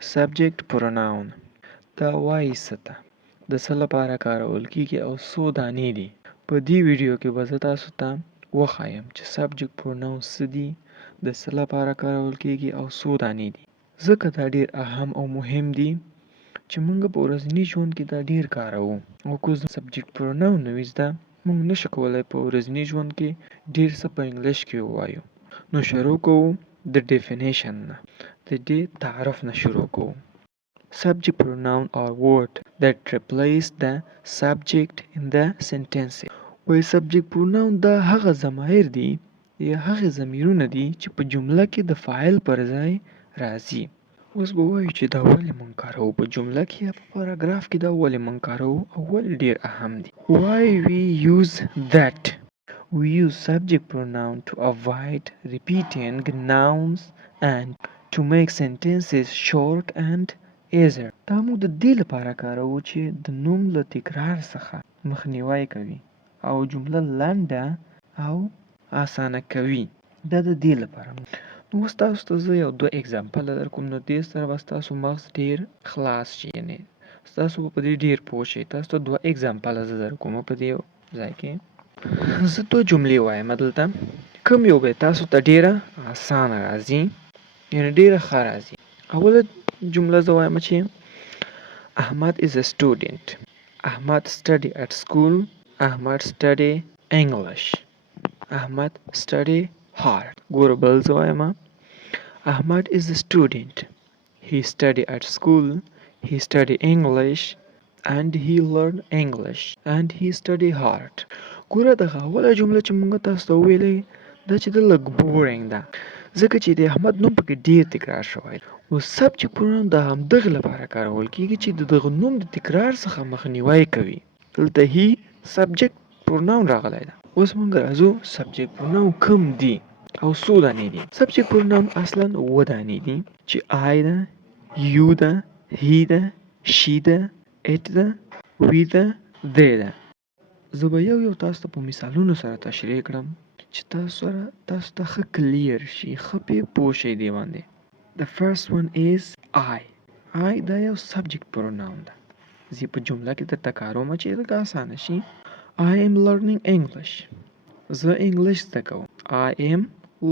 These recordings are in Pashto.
subject pronoun دا وایي څه ته، د څه لپاره کارول کیږي او څو دانې دي. په دې ویډیو کې به زه تاسو ته وښایم چې subject pronoun څه دي، د څه لپاره کارول کیږي او څو دانې دي. ځکه دا ډیر اهم او مهم دي چې موږ په ورځني ژوند کې دا ډیر کاروو. او که subject pronoun نه وي زده، موږ نشو کولی په ورځني ژوند کې ډیر څه په انګلیش کې ووایو. نو شروع کوو د definition نه، د دې تعارف نه شروع کوو. Subject pronoun are words that replace the subject in the sentence. وای subject pronoun دا هغه ضمایر دي یا هغه ضمیرونه دي چې په جمله کې د فاعل پر ځای راځي. اوس به وایو چې دا ولې مونږ کاروو په جمله کې یا په پاراګراف کې، دا ولې مونږ کاروو او ولې ډیر اهم دي. Why we use that? We use subject pronoun to avoid repeating nouns and to make sentences short and easier. دا موږ د دې لپاره کاروو چې د نوم له تکرار څخه مخنیوی کوي او جمله لنډه او اسانه کوي. دا د دې لپاره. نو اوس تاسو ته زه یو دوه اگزامپل در کوم، نو دې سره به ستاسو مغز ډیر خلاص شي، یعنې ستاسو به په دې ډیر پوه شئ. تاسو ته دوه اگزامپل زه در کوم په دې ځای کې. زه دوه جملې وایم دلته، کوم یو به تاسو ته ډیره اسانه راځي، یعنې ډیره ښه راځي. اوله جمله زه وایم چې Ahmad is a student. Ahmad study at school. Ahmad study English. Ahmad study hard. ګوره بل زه وایم Ahmad is a student. He study at school. He study English and he learn English and he study hard. ګوره دغه اوله جمله چې موږ تاسو ته وویلې دا چې د لږ بورینګ ده، ځکه چې د احمد نوم پکې ډیر تکرار شوی. او subject pronoun د همدغه لپاره کارول کیږي چې دغه نوم د تکرار څخه مخنیوی کوي. دلته هی subject pronoun راغلی ده. اوس موږ راځو subject pronoun کوم دي او څو دانې دي. subject pronoun اصلا اووه دانې دي چې I ده، you ده، he ده، she ده، it ده، we ده، they ده. زه به یو تاسو ته په مثالونو سره تشریح کړم چې تاسو ته ښه کلیر شي، ښه پې پوه شئ دې باندې. The first one is I. I دا یو subject pronoun ده. زه په جمله کې درته کاروم چې لږ اسانه شي. I am learning English. زه انګلیش زده کوم. I am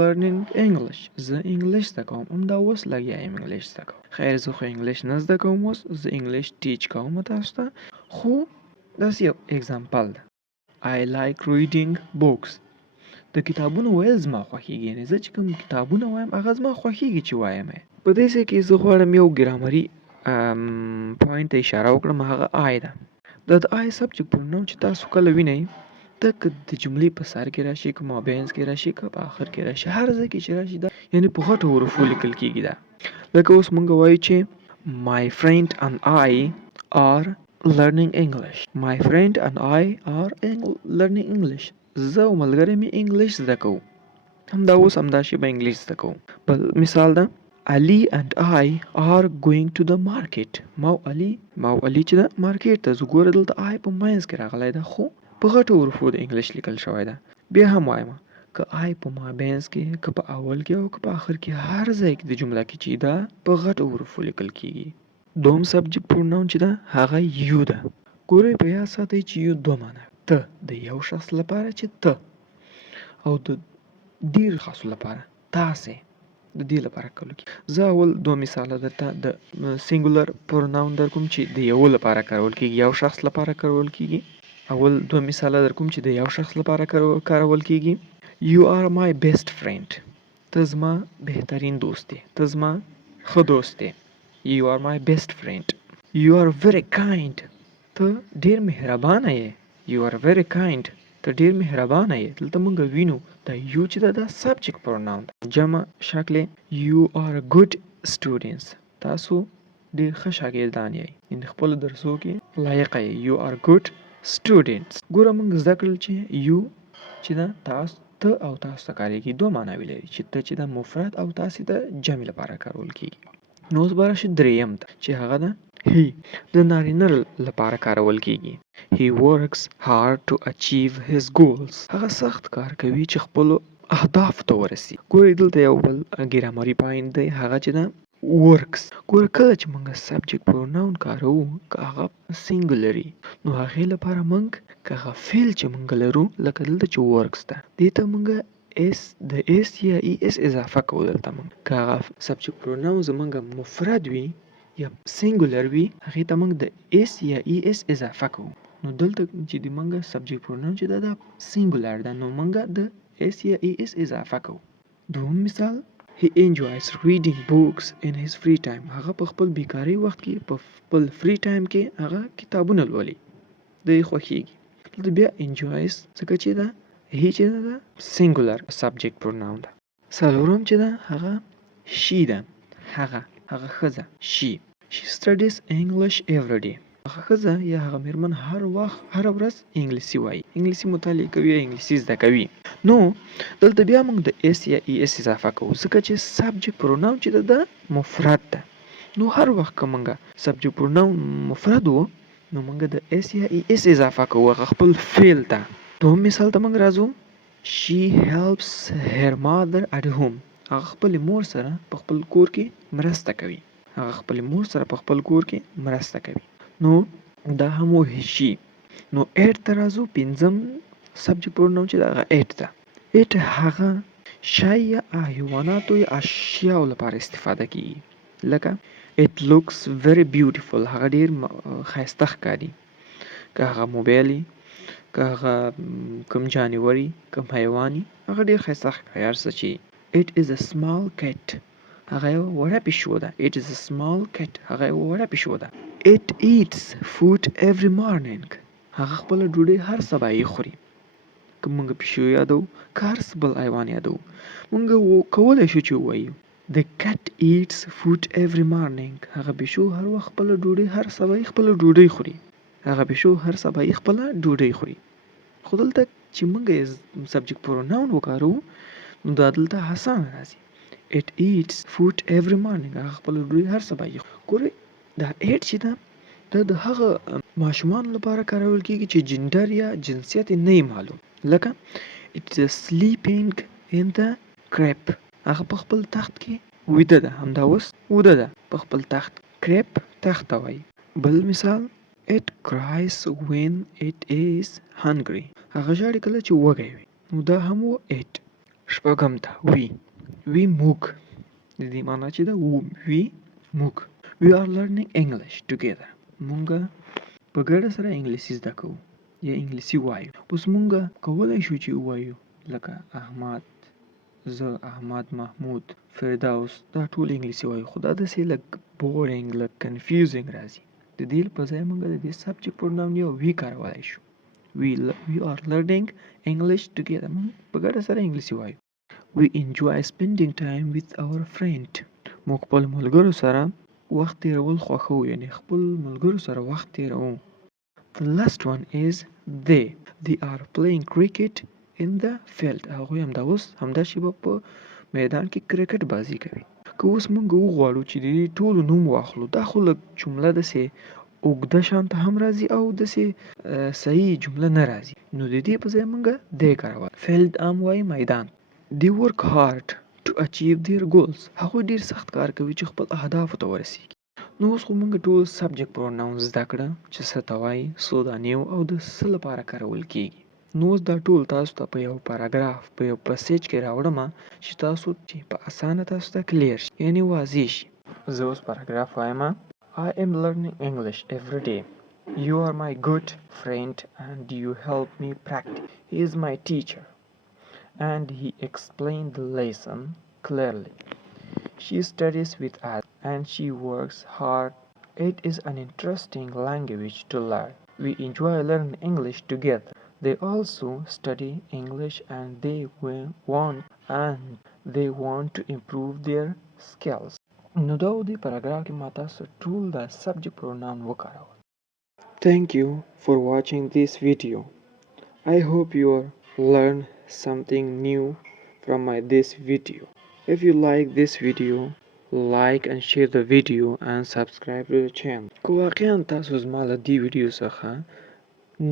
learning English. زه انګلیش زده کوم. همدا اوس لګیا یم انګلیش زده کوم. خیر زه خو انګلیش نه زده کوم، اوس زه انګلیش ټیچ کوم تاسو ته، خو داسې یو اگزامپل ده. I like reading books. د کتابونو ویل زما خوښیږي، یعنې زه چې کوم کتابونه وایم هغه زما خوښیږي چې وایم یې. په دې ځای کې زه غواړم یو ګرامري پوینټ ته اشاره وکړم، هغه I ده. دا د I subject pronoun چې تاسو کله وینئ، دا که د جملې په سر کې راشي، که مابینځ کې راشي، که په آخر کې راشي، هر ځای کې چې راشي دا یعنې په غټو حروفو لیکل کیږي. دا لکه اوس موږ وایو چې My friend and I are learning English. My friend and I are learning English. زه او ملګری مې انګلیش زده کوو. همدا اوس همدا شی به انګلیش زده کوو. بل مثال ده Ali and I are going to the market. ما او علي چې ده مارکیټ ته ځو. ګوره دلته I په منځ کې راغلی ده، خو په غټو حروفو د انګلیش لیکل شوی ده. بیا هم وایم که I په مابینځ کې، که په اول کې او که په آخر کې، هر ځای کې د جمله کې چې ده په غټو حروفو لیکل کیږي. دوم subject pronoun چې ده هغه you ده. ګورئ په یاد ساتئ چې you دوه معنی، ته د یو شخص لپاره چې ته، او د ډیر خاصو لپاره تاسې، د دې لپاره کارول کیږي. زه اول دوه مثاله درته د سینګولر پروناون در کوم چې د یو لپاره کارول کیږي، یو شخص لپاره کارول کیږي. اول دوه مثاله در کوم چې د یو شخص لپاره کارول کیږي. You are my best friend. ته زما بهترین دوست دی، ته زما ښه دوست دی. You are my best friend. You are very kind. ته ډیر مهربانه یې. You are very kind. ته ډیر مهربانه یې. دلته موږ وینو دا یو چې دا subject pronoun ده. جمع شکل You are good students. تاسو ډیر ښه شاګردان یې، یعنې خپل درسو کې لایق یې. You are good students. ګوره موږ زده کړل چې you چې دا تاسو، ته او تاسو ته کارېږي. دوه معناوې لري چې ته چې دا مفرد او تاسې د جمع لپاره کارول کیږي. نو اوس به راشي دریم ته چې هغه ده he. د نارینه لپاره کارول کیږي. He works hard to achieve his goals. هغه سخت کار کوي چې خپل اهداف ته ورسي. ګورئ دلته یو بل ګرامري پوینټ دی، هغه چې ده works. ګوره کله چې موږ سبجیکټ پروناون کاروو که هغه سینګولر وي نو هغې لپاره موږ که هغه فعل چې موږ لرو لکه دلته چې works ده دې ته موږ د اس یا ای اس اضافه کوو. دلته موږ که هغه سبجیکټ پروناون زموږ مفرد وي یا سینګولر وي هغې ته موږ د اس یا ای اس اضافه کوو. نو دلته چې د موږ سبجیکټ پروناون چې دا سینګولر ده نو موږ د اس یا ای اس اضافه کوو. دوم مثال He enjoys reading books in his free time. هغه په خپل بیکاري وخت کې په خپل free time کې هغه کتابونه لولي. د خوښیږي. دلته بیا enjoys څنګه چې دا he چې دا singular subject pronoun ده. څلورم چې دا هغه she ده. هغه ښځه she. She studies English every day. هغه ښځه یا هغه میرمن هر ورځ انګلیسي وایي. انګلیسي مطالعه کوي یا انګلیسي زده کوي. نو دلته بیا موږ د اس یا ای اس اضافه کوو ځکه چې سبجیکټ پروناون چې ده مفرد ده. نو هر وخت که موږ سبجیکټ پروناون مفرد و نو موږ د اس یا ای اس اضافه کوو هغه خپل فعل ته. دوم مثال ته موږ راځو She helps her mother at home. هغه خپل مور سره په خپل کور کې مرسته کوي. نو دا هم و شي. نو ایټ ته راځو پنځم سبجیکټ پروناون چې دا هغه ایټ ده. ایټ هغه شی یا حیواناتو یا اشیاو لپاره استفاده کیږي لکه it looks very beautiful. هغه ډیر ښایسته ښکاري. که هغه موبایل که هغه کوم جانوري کوم حیواني هغه ډیر ښایسته ښکاري هر څه چې it is a small cat. هغه یو وړه پیشو ده. it is a small cat. هغه یو وړه پیشو ده. it eats food every morning. هغه خپل ډوډۍ هر سبا یې خوري. که موږ پیشو یادو که هر څه بل حیوان یادو موږ کولی شو چې ووایو the cat eats food every morning. هغه پیشو هر وخت خپله ډوډۍ هر سبا یې خپله ډوډۍ خوري. خو دلته چې موږ سبجیکټ پروناون وکاروو نو دا دلته اسانه راځي. it eats food every morning. هغه خپله ډوډۍ هر سبا یې خوري. ګورئ دا ایټ چې ده دا د هغه ماشومانو لپاره کارول کېږي چې جنډر یا جنسیت یې نه معلوم. لکه it is sleeping in the crib. هغه په خپل تخت کې ویده ده. همدا اوس ویده ده په خپل تخت. crib تخت ته وایي. بل مثال it cries when it is hungry. هغه ژاړي کله چې وږی وي. نو دا هم و it. شپږم ته we موږ د دې معنا چې ده we موږ we are learning English together. مونږ په ګډه سره انګلیسي زده کوو یا انګلیسي وایو. اوس مونږ کولی شو چې ووایو لکه احمد، زه، احمد، محمود، فردوس دا ټول انګلیسي وایو خو دا داسې لږ بورینګ لږ کنفیوزینګ راځي. د دې په ځای مونږ د دې سبجیکټ پروناون یو وی کارولی شو. we are learning English together. مونږ په ګډه سره انګلیسي وایو. we enjoy spending time with our friend. موږ خپل ملګرو سره وخت تیرول خوښوو یعنی خپل ملګرو سره وخت تیروو. The last one is they are playing cricket in the field. هغوی همدا شیبه په میدان کې کرکټ بازی کوي. که اوس موږ وغواړو چې د دې ټولو نوم واخلو دا خو لږ جمله داسې اوږده شانته هم راځي او داسې صحیح جمله نه راځي. نو د دې په ځای موږ دی کاروو. فیلډ عام وایي میدان. They work hard to achieve their goals. هغوی ډیر سخت کار کوي چې خپل اهدافو ته ورسیږي. نو اوس خو موږ ټول سبجیکټ پروناون زده کړه چې څه ته وایي څو دانې او د څه لپاره کارول کیږي. نو اوس دا ټول تاسو ته په یو پاراګراف په یو پسیج کې راوړم چې تاسو چې په اسانه تاسو ته کلیر شي یعنی واضح شي. زه اوس پاراګراف وایم. I am learning English every day. You are my good friend and you help me practice. He is my teacher and he explained the lesson clearly. She studies with us and she works hard. It is an interesting language to learn. We enjoy learning English together. They also study English and they want to improve their skills. نو دا د پاراګراف کې ما تاسو ټول د سبجیکټ پروناون وکارول. Thank you for watching this video. I hope you learn something new from this video. If you like this video, like and share the video and subscribe to the channel. که واقعا تاسو زما له دې ویډیو څخه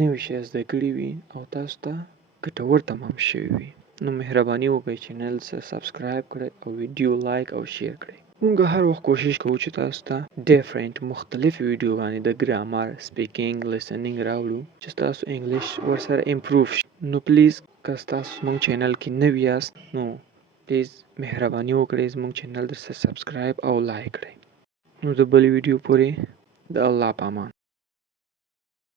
نوي شی زده کړي وي او تاسو ته ګټور تمام شوي وي نو مهرباني وکړئ چینل سبسکرایب کړئ او ویډیو لایک او شیر کړئ. مونږ هر وخت کوشش کوو چې تاسو ته ډیفرنٹ مختلف ویډیوګانې د ګرامر سپیکینګ لیسنینګ راوړو چې تاسو انګلیش ورسره امپروف شي. نو پلیز که تاسو مونږ چینل کې نوي یاست نو پلیز مهرباني وکړئ زموږ چینل درسره سبسکرایب او لایک کړئ. نو د بل ویډیو پورې د الله په امان.